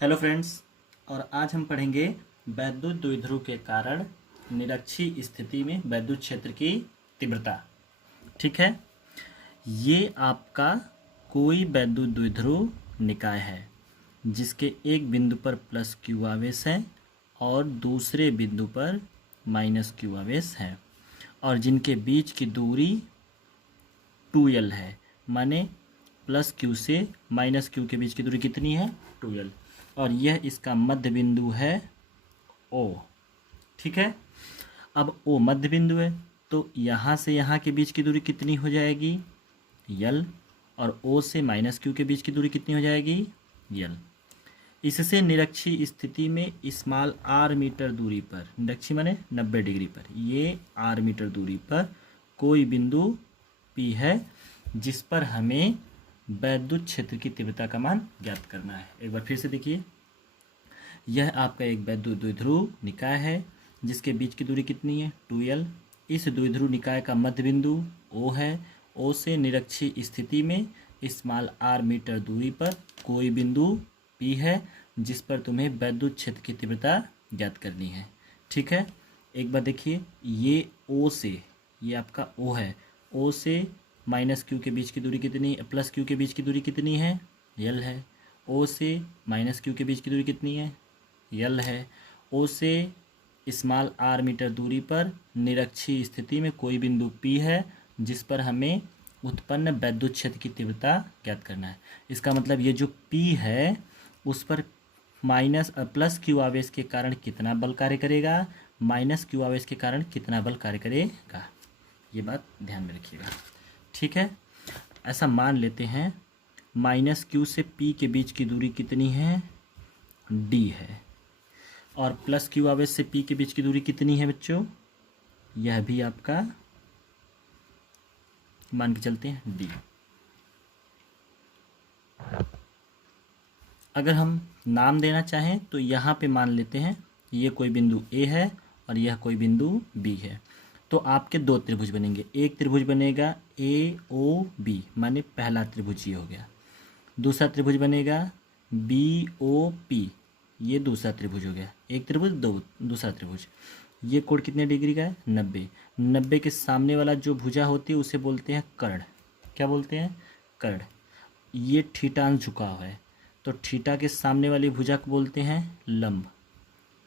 Hello friends, और आज हम पढ़ेंगे वैद्युत द्विध्रुव के कारण निरक्षीय स्थिति में वैद्युत क्षेत्र की तीव्रता। ठीक है, ये आपका कोई वैद्युत द्विध्रुव निकाय है जिसके एक बिंदु पर प्लस क्यू आवेश है और दूसरे बिंदु पर माइनस क्यू आवेश है और जिनके बीच की दूरी 2L है। माने प्लस क्यू से माइनस क्यू के बीच की दूरी कितनी है? 2L। और यह इसका मध्य बिंदु है O। ठीक है, अब O मध्य बिंदु है तो यहाँ से यहाँ के बीच की दूरी कितनी हो जाएगी? L। और O से माइनस क्यू के बीच की दूरी कितनी हो जाएगी? L। इससे निरक्षीय स्थिति में स्मॉल r मीटर दूरी पर, निरक्षीय माने 90 डिग्री पर, ये r मीटर दूरी पर कोई बिंदु P है जिस पर हमें वैद्युत क्षेत्र की तीव्रता का मान ज्ञात करना है। एक बार फिर से देखिए, यह आपका एक वैद्युत द्विध्रुव निकाय है जिसके बीच की दूरी कितनी है? 2L। इस द्विध्रुव निकाय का मध्य बिंदु O है। O से निरक्षीय स्थिति में स्मॉल r मीटर दूरी पर कोई बिंदु P है जिस पर तुम्हें वैद्युत क्षेत्र की तीव्रता ज्ञात करनी है। ठीक है, एक बार देखिए, ये O से, ये आपका O है, O से माइनस क्यू के बीच की दूरी कितनी, प्लस क्यू के बीच की दूरी कितनी है? L है। O से माइनस क्यू के बीच की दूरी कितनी है? L है। O से स्मॉल r मीटर दूरी पर निरक्षीय स्थिति में कोई बिंदु P है जिस पर हमें उत्पन्न वैद्युत क्षेत्र की तीव्रता ज्ञात करना है। इसका मतलब ये जो P है उस पर माइनस प्लस क्यू आवेश के कारण कितना बल कार्य करेगा, माइनस क्यू आवेश के कारण कितना बल कार्य करेगा, ये बात ध्यान में रखिएगा। ठीक है, ऐसा मान लेते हैं माइनस क्यू से P के बीच की दूरी कितनी है? D है। और प्लस क्यू आवेश से P के बीच की दूरी कितनी है बच्चों? यह भी आपका मान के चलते हैं D। अगर हम नाम देना चाहें तो यहाँ पे मान लेते हैं ये कोई बिंदु A है और यह कोई बिंदु B है। तो आपके दो त्रिभुज बनेंगे। एक त्रिभुज बनेगा AOB, माने पहला त्रिभुज ये हो गया। दूसरा त्रिभुज बनेगा BOP, ये दूसरा त्रिभुज हो गया। एक त्रिभुज, दो दूसरा त्रिभुज। ये कोण कितने डिग्री का है? 90। 90 के सामने वाला जो भुजा होती है उसे बोलते हैं कर्ण। क्या बोलते हैं? कर्ण। ये थीटांश झुका हुआ है तो थीटा के सामने वाली भुजा को बोलते हैं लंब।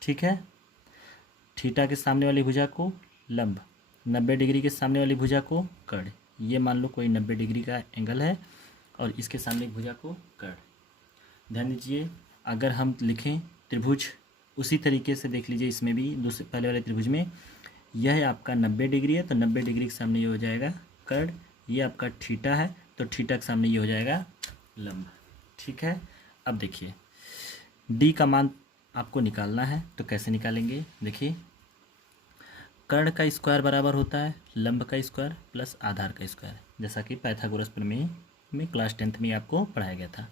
ठीक है, थीटा के सामने वाली भुजा को लंब, 90 डिग्री के सामने वाली भुजा को कर्ण। ये मान लो कोई 90 डिग्री का एंगल है और इसके सामने की भुजा को कर्ण। ध्यान दीजिए, अगर हम लिखें त्रिभुज उसी तरीके से देख लीजिए, इसमें भी दूसरे पहले वाले त्रिभुज में यह आपका 90 डिग्री है तो 90 डिग्री के सामने ये हो जाएगा कर्ण। ये आपका थीटा है तो थीटा के सामने ये हो जाएगा लंब। ठीक है, अब देखिए D का मान आपको निकालना है तो कैसे निकालेंगे? देखिए, कर्ण का स्क्वायर बराबर होता है लंब का स्क्वायर प्लस आधार का स्क्वायर, जैसा कि पाइथागोरस प्रमेय में क्लास 10th में आपको पढ़ाया गया था।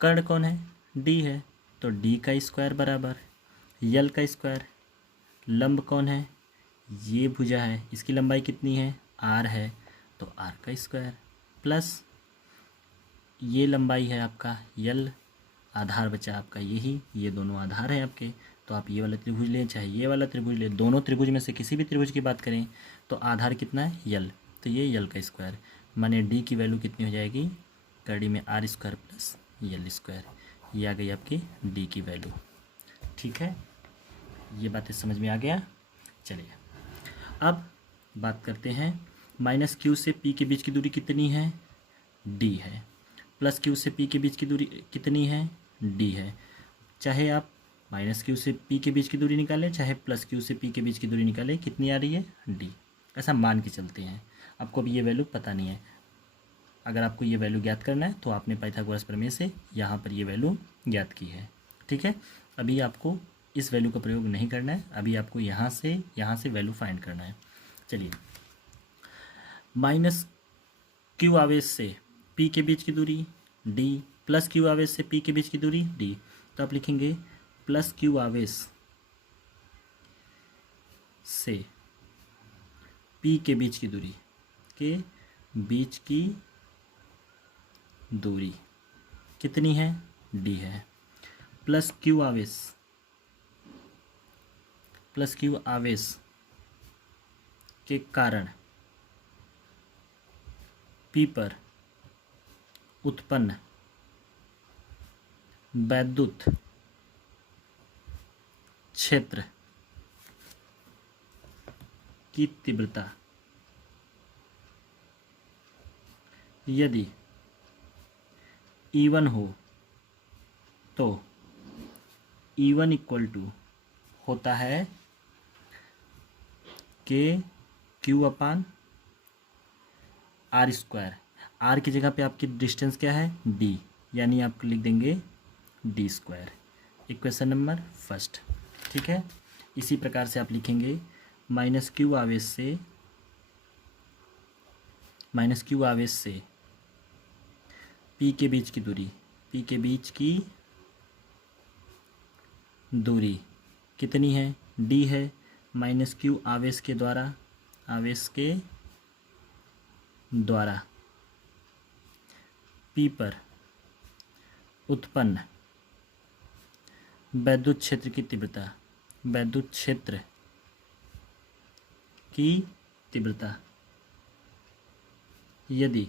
कर्ण कौन है? D है तो D का स्क्वायर बराबर L का स्क्वायर। लंब कौन है? ये भुजा है, इसकी लंबाई कितनी है? R है तो R का स्क्वायर प्लस ये लंबाई है आपका L। आधार बचा आपका यही, ये दोनों आधार हैं आपके, तो आप ये वाला त्रिभुज लें चाहे ये वाला त्रिभुज लें, दोनों त्रिभुज में से किसी भी त्रिभुज की बात करें तो आधार कितना है? L। तो ये L का स्क्वायर, माने D की वैल्यू कितनी हो जाएगी? कड़ी में R square plus L square, ये आ गई आपकी D की वैल्यू। ठीक है, ये बातें समझ में आ गया। चलिए अब बात करते हैं माइनस क्यू से P के बीच की दूरी कितनी है? D है। प्लस क्यू से P के बीच की दूरी कितनी है? D है। चाहे आप माइनस क्यू से P के बीच की दूरी निकालें चाहे प्लस क्यू से P के बीच की दूरी निकालें, कितनी आ रही है? D। ऐसा मान के चलते हैं, आपको अभी ये वैल्यू पता नहीं है। अगर आपको ये वैल्यू ज्ञात करना है तो आपने पाइथागोरस प्रमेय से यहाँ पर ये वैल्यू ज्ञात की है। ठीक है, अभी आपको इस वैल्यू का प्रयोग नहीं करना है, अभी आपको यहाँ से वैल्यू फाइंड करना है। चलिए, माइनस क्यू आवेश से P के बीच की दूरी D, प्लस क्यू आवेश से P के बीच की दूरी D, तो आप लिखेंगे प्लस क्यू आवेश से P के बीच की दूरी दूरी कितनी है, d है, प्लस q आवेश, प्लस q आवेश के कारण p पर उत्पन्न वैद्युत क्षेत्र की तीव्रता यदि E1 हो तो E1 इक्वल टू होता है K Q upon R square. R की जगह पे आपकी डिस्टेंस क्या है, डी, यानी आप लिख देंगे D square. Equation number first, ठीक है। इसी प्रकार से आप लिखेंगे माइनस क्यू आवेश से पी के बीच की दूरी, पी के बीच की दूरी कितनी है, डी है, माइनस क्यू आवेश के द्वारा पी पर उत्पन्न वैद्युत क्षेत्र की तीव्रता, वैद्युत क्षेत्र की तीव्रता यदि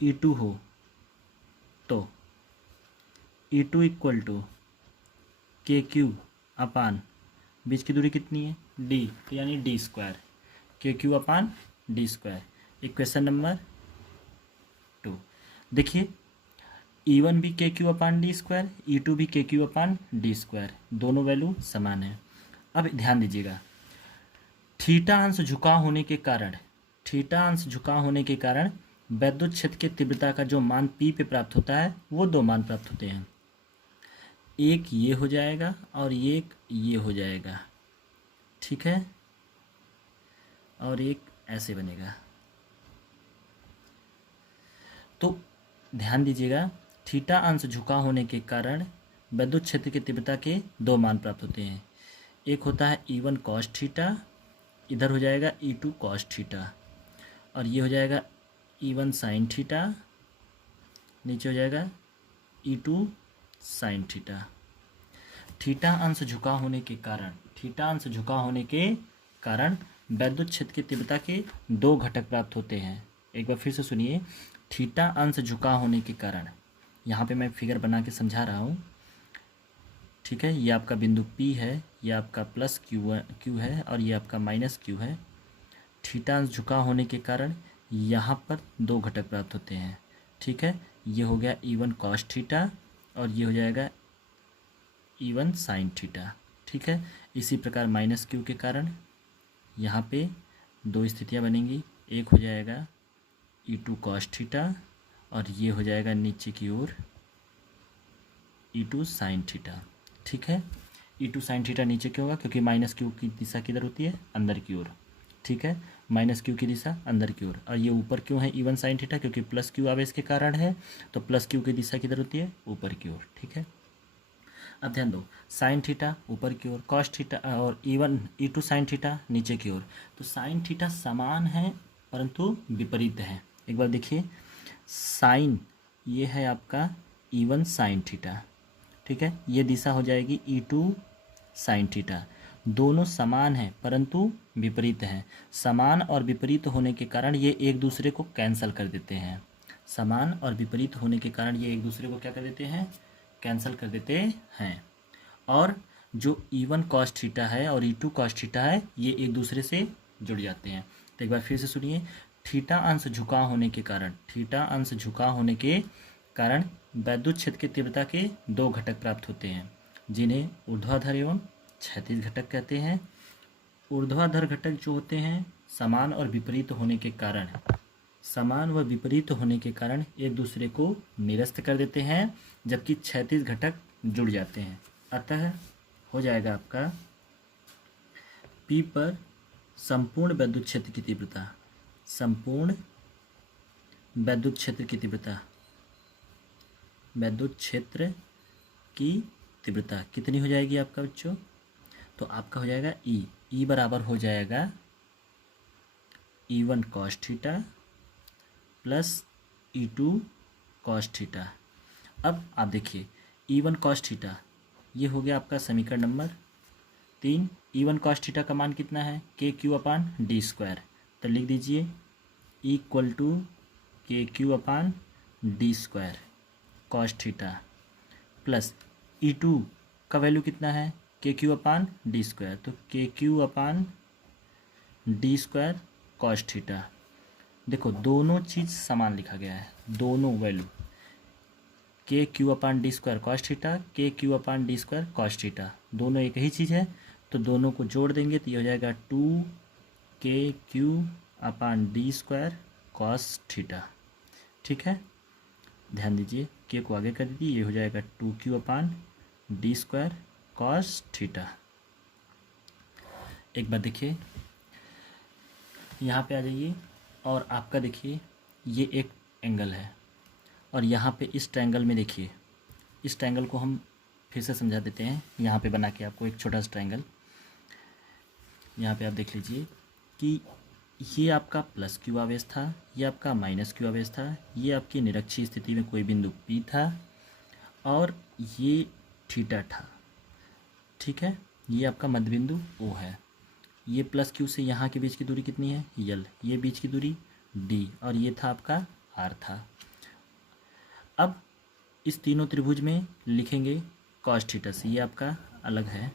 E2 हो तो E2 इक्वल टू के क्यू अपान बीच की दूरी कितनी है, डी, यानी डी स्क्वायर, के क्यू अपान डी स्क्वायर। Equation number 2। देखिए E1 भी के क्यू अपान डी स्क्वायर, E2 भी के क्यू अपान डी स्क्वायर, दोनों वैल्यू समान है। अब ध्यान दीजिएगा, थीटा अंश झुकाव होने के कारण वैद्युत क्षेत्र की तीव्रता का जो मान P पे प्राप्त होता है वो दो मान प्राप्त होते हैं, एक ये हो जाएगा और एक ये हो जाएगा, ठीक है, और एक ऐसे बनेगा। तो ध्यान दीजिएगा, थीटा अंश झुकाव होने के कारण वैद्युत क्षेत्र की तीव्रता के दो मान प्राप्त होते हैं, एक होता है E1 cos थीटा, इधर हो जाएगा E2 cos थीटा, और ये हो जाएगा E1 sin थीटा, नीचे हो जाएगा E2 sin थीटा। थीटा अंश झुकाव होने के कारण वैद्युत क्षेत्र की तीव्रता के दो घटक प्राप्त होते हैं। एक बार फिर से सुनिए, थीटा अंश झुकाव होने के कारण, यहाँ पे मैं फिगर बना के समझा रहा हूँ, ठीक है, ये आपका बिंदु P है, ये आपका प्लस Q है और ये आपका माइनस Q है। थीटा अंश झुकाव होने के कारण यहाँ पर दो घटक प्राप्त होते हैं, ठीक है, ये हो गया E1 cos थीटा और ये हो जाएगा E1 sin थीटा, ठीक है। इसी प्रकार माइनस Q के कारण यहाँ पे दो स्थितियाँ बनेंगी, एक हो जाएगा E2 cos थीटा और ये हो जाएगा नीचे की ओर E2 sin थीटा, ठीक है। E2 sin थीटा नीचे क्यों होगा, क्योंकि माइनस Q की दिशा किधर होती है, अंदर की ओर, ठीक है, माइनस Q की दिशा अंदर की ओर। और ये ऊपर क्यों है E1 sin थीटा, क्योंकि प्लस Q आवेश के कारण है, तो प्लस Q की दिशा किधर होती है, ऊपर की ओर, ठीक है। अब ध्यान दो, साइन थीटा ऊपर की ओर, कॉस थीटा और E2 sin थीटा नीचे की ओर, तो साइन थीटा समान है परंतु विपरीत है। एक बार देखिए, साइन ये है आपका E1 sin थीटा, ठीक है, ये दिशा हो जाएगी E2 sin थीटा, दोनों समान हैं परंतु विपरीत हैं। समान और विपरीत होने के कारण ये एक दूसरे को कैंसिल कर देते हैं, समान और विपरीत होने के कारण ये एक दूसरे को क्या कर देते हैं, कैंसिल कर देते हैं। और जो E1 cos थीटा है और E2 cos थीटा है, ये एक दूसरे से जुड़ जाते हैं। तो एक बार फिर से सुनिए, थीटा अंश झुकाव होने के कारण वैद्युत क्षेत्र की तीव्रता के दो घटक प्राप्त होते हैं, जिन्हें ऊर्ध्वाधर एवं क्षैतिज घटक कहते हैं। ऊर्ध्वाधर घटक जो होते हैं समान और विपरीत होने के कारण एक दूसरे को निरस्त कर देते हैं, जबकि क्षैतिज घटक जुड़ जाते हैं। अतः हो जाएगा आपका P पर संपूर्ण वैद्युत क्षेत्र की तीव्रता कितनी हो जाएगी आपका बच्चों, तो आपका हो जाएगा E बराबर हो जाएगा E1 cos theta plus E2 cos theta. अब आप देखिए E1 कॉस थीटा, ये हो गया आपका समीकरण नंबर 3। E1 कॉस थीटा का मान कितना है, KQ/D²। तो लिख दीजिए equal to KQ/D² cos theta plus E2 का वैल्यू कितना है, KQ/D²। तो KQ/D² कॉस थीटा। देखो दोनों चीज़ समान लिखा गया है, दोनों value KQ/D² cos theta, KQ/D² cos theta, दोनों एक ही चीज़ है। तो दोनों को जोड़ देंगे तो ये हो जाएगा 2KQ/D² कॉस थीटा। ठीक है, ध्यान दीजिए के को आगे कर दीजिए, ये हो जाएगा 2Q/D² कॉस थीटा। एक बार देखिए यहाँ पे आ जाइए और आपका देखिए ये एक एंगल है और यहाँ पे इस ट्रायंगल में देखिए, इस ट्रायंगल को हम फिर से समझा देते हैं। यहाँ पे बना के आपको एक छोटा सा ट्रायंगल, यहाँ पे आप देख लीजिए कि ये आपका प्लस क्यू आवेश था, ये आपका माइनस क्यू आवेश था, ये आपकी निरक्षीय स्थिति में कोई बिंदु P था और ये थीटा था। ठीक है, ये आपका मध्य बिंदु O है। ये प्लस क्यू से यहाँ के बीच की दूरी कितनी है, L, ये बीच की दूरी D और ये था आपका R था। अब इस तीनों त्रिभुज में लिखेंगे कॉस थीटा से, ये आपका अलग है,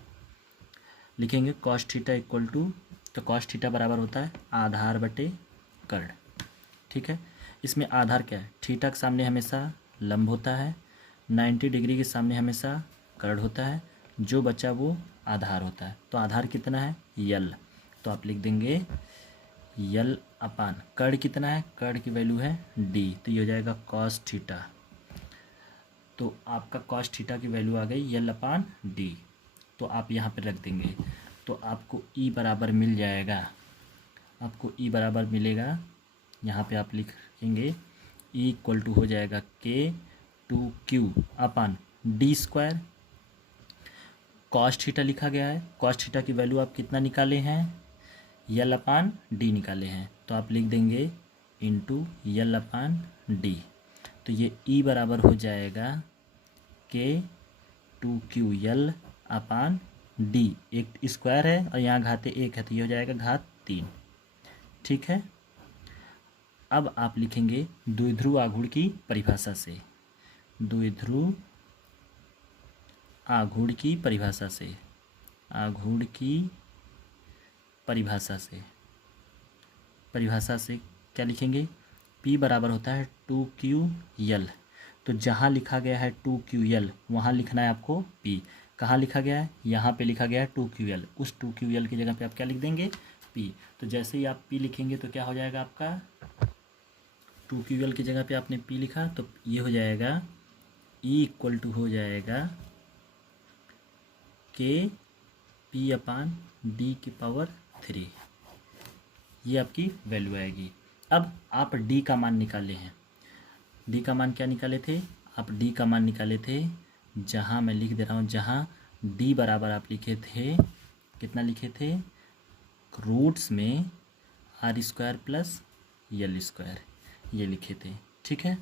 लिखेंगे कॉस थीटा इक्वल टू, तो कॉस थीटा बराबर होता है आधार बटे कर्ण। ठीक है, इसमें आधार क्या है, थीटा के सामने हमेशा लंब होता है, 90 डिग्री के सामने हमेशा कर्ण होता है, जो बचा वो आधार होता है। तो आधार कितना है, L, तो आप लिख देंगे L अपान कर्ण कितना है, कर्ण की वैल्यू है D, तो ये हो जाएगा कॉस थीटा। तो आपका कॉस थीटा की वैल्यू आ गई L/D, तो आप यहाँ पे रख देंगे तो आपको E बराबर मिल जाएगा, आपको E बराबर मिलेगा, यहाँ पे आप लिखेंगे E इक्वल टू हो जाएगा K2Q/D²। कॉस थीटा लिखा गया है, कॉस थीटा की वैल्यू आप कितना निकाले हैं, L/D निकाले हैं, तो आप लिख देंगे इंटू L/D। तो ये E बराबर हो जाएगा K2QL/D, एक स्क्वायर है और यहाँ घाते 1 है तो ये हो जाएगा घात 3। ठीक है, अब आप लिखेंगे द्विध्रुव आघूर्ण की परिभाषा से, द्विध्रुव आघूर्ण की परिभाषा से, आघूर्ण की परिभाषा से, परिभाषा से क्या लिखेंगे, P बराबर होता है 2QL। तो जहाँ लिखा गया है 2QL वहाँ लिखना है आपको P। कहाँ लिखा गया है, यहाँ पे लिखा गया है 2QL, उस 2QL की जगह पे आप क्या लिख देंगे, P। तो जैसे ही आप P लिखेंगे तो क्या हो जाएगा, आपका 2QL की जगह पे आपने P लिखा तो ये हो जाएगा E इक्वल टू हो जाएगा KP/D⁻3, ये आपकी वैल्यू आएगी। अब आप D का मान निकाले हैं, D का मान क्या निकाले थे, आप D का मान निकाले थे, जहाँ मैं लिख दे रहा हूँ, जहाँ D बराबर आप लिखे थे, कितना लिखे थे, रूट्स में R² प्लस L², ये लिखे थे। ठीक है,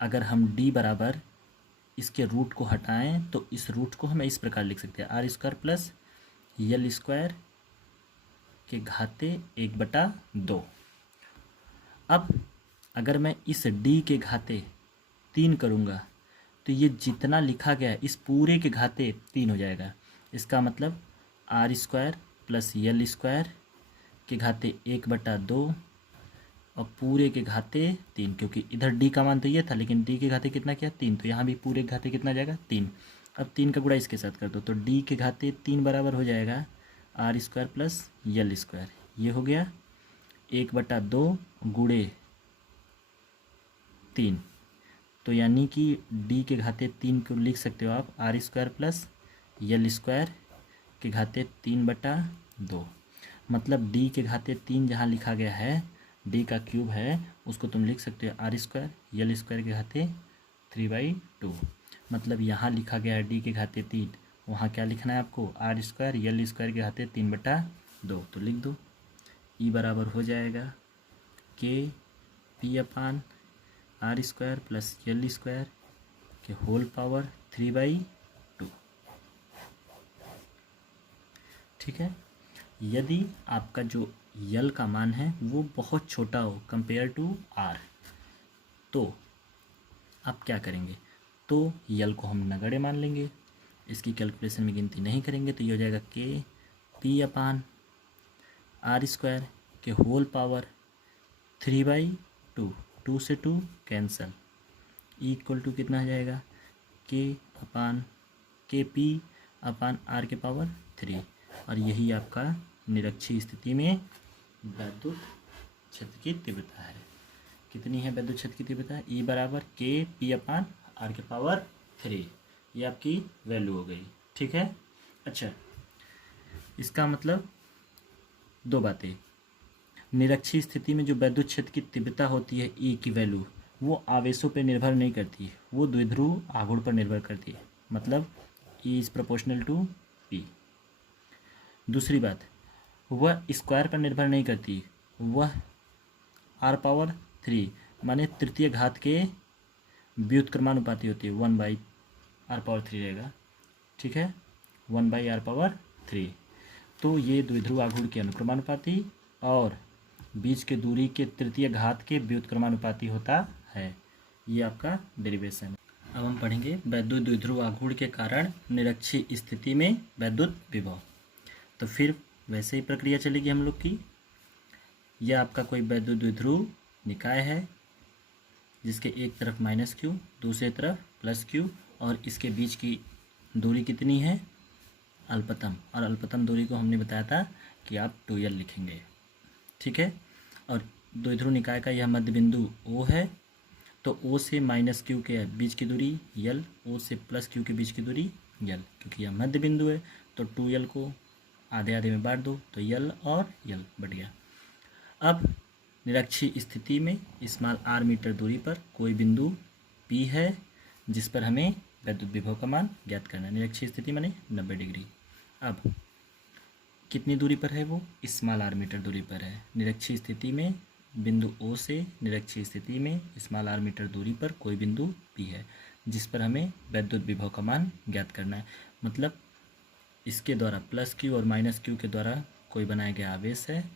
अगर हम D बराबर इसके रूट को हटाएं तो इस रूट को हम इस प्रकार लिख सकते हैं, R² प्लस L² के घाते 1/2। अब अगर मैं इस D के घाते 3 करूँगा तो ये जितना लिखा गया है इस पूरे के घाते 3 हो जाएगा। इसका मतलब R² प्लस L² के घाते 1/2 और पूरे के घाते 3, क्योंकि इधर D का मान तो ये था लेकिन D के घाते कितना किया, 3, तो यहाँ भी पूरे के घाते कितना जाएगा, 3। अब 3 का गुणा इसके साथ कर दो तो D के घाते 3 बराबर हो जाएगा R² प्लस L², ये हो गया 1/2 गुणे 3। तो यानी कि D के घाते 3 को लिख सकते हो आप R² प्लस L² के घाते 3/2। मतलब D के घाते 3 जहाँ लिखा गया है, D का क्यूब है, उसको तुम लिख सकते हो R² L² के घाते 3/2। मतलब यहाँ लिखा गया है D के घाते 3, वहाँ क्या लिखना है आपको, R² L² के घाते 3/2। तो लिख दो E बराबर हो जाएगा KP/D² R square plus L square के होल पावर 3/2। ठीक है। यदि आपका जो यल का मान है वो बहुत छोटा हो कंपेयर टू आर, तो आप क्या करेंगे, तो यल को हम नगण्य मान लेंगे, इसकी कैलकुलेशन में गिनती नहीं करेंगे, तो ये हो जाएगा के पी अपान आर स्क्वायर के होल पावर 3/2, 2 से 2 कैंसल, इक्वल टू कितना हो जाएगा, के पी अपान आर के पावर 3। और यही आपका निरक्षीय स्थिति में वैद्युत क्षेत्र की तीव्रता है। कितनी है वैद्युत क्षेत्र की तीव्रता, ई बराबर के पी अपान आर के पावर 3, ये आपकी वैल्यू हो गई। ठीक है। अच्छा, इसका मतलब दो बातें, निरक्षीय स्थिति में जो वैद्युत क्षेत्र की तीव्रता होती है ई की वैल्यू, वो आवेशों पर निर्भर नहीं करती, वो द्विध्रुव आघूर्ण पर निर्भर करती है, मतलब E is proportional to P. दूसरी बात, वह स्क्वायर पर निर्भर नहीं करती, वह आर पावर 3 माने तृतीय घात के व्युत्क्रमानुपाती होती है, 1/r⁻³ रहेगा। ठीक है, 1/r⁻3। तो ये द्विध्रुव आघूर्ण के अनुक्रमानुपाती और बीच के दूरी के तृतीय घात के व्युत्क्रमानुपाती होता है। ये आपका डेरिवेशन है। अब हम पढ़ेंगे वैद्युत द्विध्रुव आघूर्ण के कारण निरक्षीय स्थिति में वैद्युत विभव। तो फिर वैसे ही प्रक्रिया चलेगी हम लोग की। यह आपका कोई वैद्युत द्विध्रुव निकाय है जिसके एक तरफ -q दूसरी तरफ +q, और इसके बीच की दूरी कितनी है, अल्पतम, और अल्पतम दूरी को हमने बताया था कि आप 2l लिखेंगे। ठीक है। और द्विध्रुव निकाय का यह मध्य बिंदु O है, तो O से -q के बीच की दूरी l, O से +q के बीच की दूरी l, क्योंकि यह मध्य बिंदु है तो 2l को आधे आधे में बांट दो तो l और l बढ़ गया। अब निरक्षीय स्थिति में स्मॉल r मीटर दूरी पर कोई बिंदु P है जिस पर हमें वैद्युत विभव का मान ज्ञात करना है। निरक्षीय स्थिति माने 90 डिग्री। अब कितनी दूरी पर है वो, स्मॉल r मीटर दूरी पर है। निरक्षीय स्थिति में बिंदु O से निरक्षीय स्थिति में स्मॉल r मीटर दूरी पर कोई बिंदु P है जिस पर हमें वैद्युत विभव का मान ज्ञात करना है। मतलब इसके द्वारा +q और -q के द्वारा कोई बनाया गया आवेश है,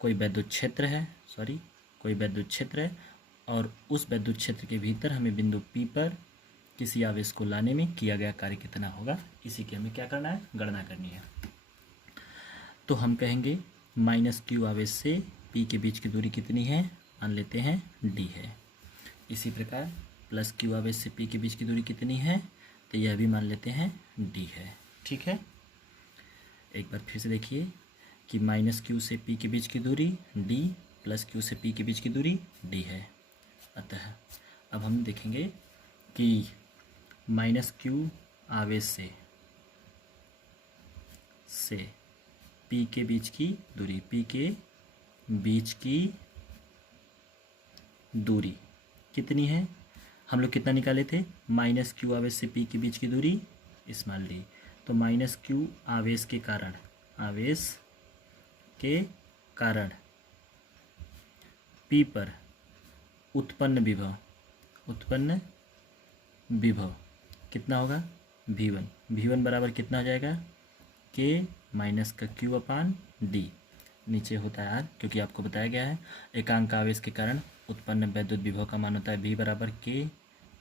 कोई वैद्युत क्षेत्र है, कोई वैद्युत क्षेत्र है, और उस वैद्युत क्षेत्र के भीतर हमें बिंदु P पर किसी आवेश को लाने में किया गया कार्य कितना होगा, इसी की हमें क्या करना है, गणना करनी है। तो हम कहेंगे -q आवेश से P के बीच की दूरी कितनी है, मान लेते हैं d है। इसी प्रकार +q आवेश से P के बीच की दूरी कितनी है, तो यह भी मान लेते हैं d है। ठीक है। एक बार फिर से देखिए कि -q से P के बीच की दूरी d, +q से P के बीच की दूरी d है। अतः अब हम देखेंगे कि -q आवेश से P के बीच की दूरी, P के बीच की दूरी कितनी है, हम लोग कितना निकाले थे, -q आवेश से P के बीच की दूरी स्मॉल d। तो -q आवेश के कारण P पर उत्पन्न विभव कितना होगा, V1 बराबर कितना हो जाएगा, K माइनस का Q अपान D, नीचे होता है R, क्योंकि आपको बताया गया है एकांक आवेश के कारण उत्पन्न वैद्युत विभव का मान होता है V बराबर K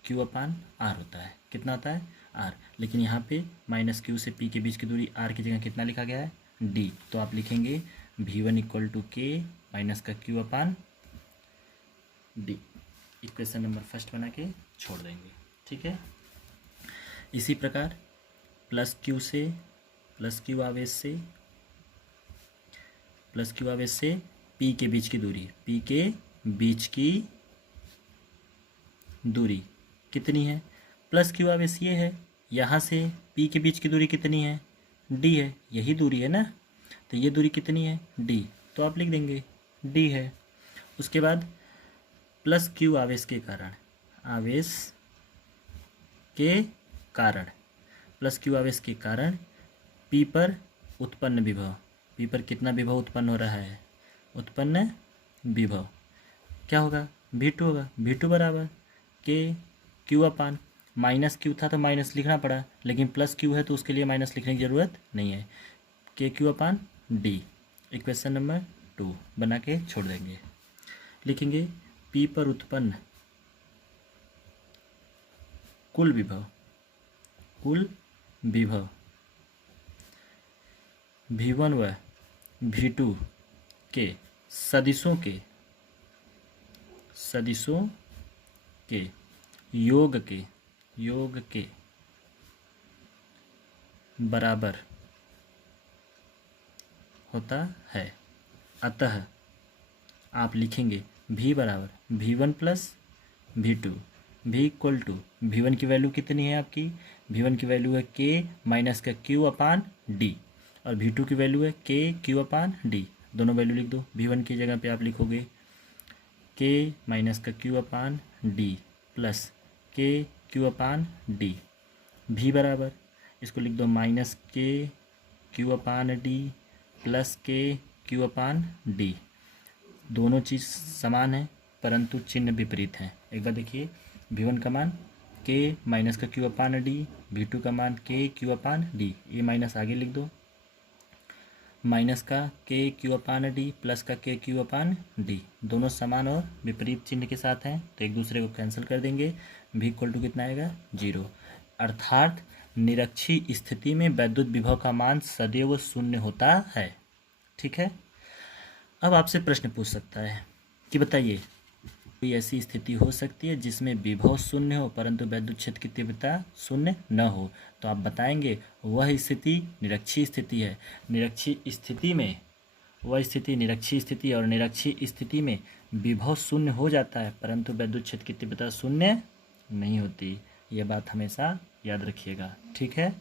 Q अपान R होता है। कितना होता है, R। लेकिन यहाँ पे -q से P के बीच की दूरी R की जगह कितना लिखा गया है, D। तो आप लिखेंगे V1 = K माइनस का Q अपान D। इक्वेशन नंबर फर्स्ट बना के छोड़ देंगे। ठीक है। इसी प्रकार +q आवेश से P के बीच की दूरी, कितनी है, +q आवेश ये है, यहाँ से P के बीच की दूरी कितनी है, D है, यही दूरी है ना, तो ये दूरी कितनी है, D, तो आप लिख देंगे D है। उसके बाद +q आवेश के कारण P पर उत्पन्न विभव, P पर कितना विभव उत्पन्न हो रहा है, उत्पन्न विभव क्या होगा, V2 होगा। V2 बराबर के क्यू अपान माइनस क्यू था तो माइनस लिखना पड़ा, लेकिन प्लस क्यू है तो उसके लिए माइनस लिखने की ज़रूरत नहीं है। के क्यू अपान डी। इक्वेशन नंबर 2 बना के छोड़ देंगे। लिखेंगे P पर उत्पन्न कुल विभव V1 व V2 के सदिशों के योग के बराबर होता है। अतः आप लिखेंगे V बराबर V1 plus V2। V equal to V1 की वैल्यू कितनी है आपकी? V1 की वैल्यू है K माइनस का Q अपान D, और V2 की वैल्यू है K Q अपान D। दोनों वैल्यू लिख दो। V1 की जगह पे आप लिखोगे K माइनस का Q अपान D प्लस K Q अपान D। V बराबर इसको लिख दो माइनस K Q अपान D प्लस K Q अपान D। दोनों चीज़ समान है परंतु चिन्ह विपरीत है। एक बार देखिए, V1 का मान K माइनस का Q अपान D, V2 का मान K Q अपान D। ये माइनस आगे लिख दो, माइनस का K Q अपान D प्लस का K Q अपान D। दोनों समान और विपरीत चिन्ह के साथ हैं तो एक दूसरे को कैंसिल कर देंगे। V इक्वल टू कितना आएगा? 0। अर्थात निरक्षीय स्थिति में वैद्युत विभव का मान सदैव शून्य होता है। ठीक है। अब आपसे प्रश्न पूछ सकता है कि बताइए कोई ऐसी स्थिति हो सकती है जिसमें विभव शून्य हो परंतु वैद्युत क्षेत्र की तीव्रता शून्य न हो? तो आप बताएंगे वह स्थिति निरक्षीय स्थिति है। निरक्षीय स्थिति में वह स्थिति निरक्षीय स्थिति, और निरक्षीय स्थिति में विभव शून्य हो जाता है परंतु वैद्युत क्षेत्र की तीव्रता शून्य नहीं होती। यह बात हमेशा याद रखिएगा। ठीक है।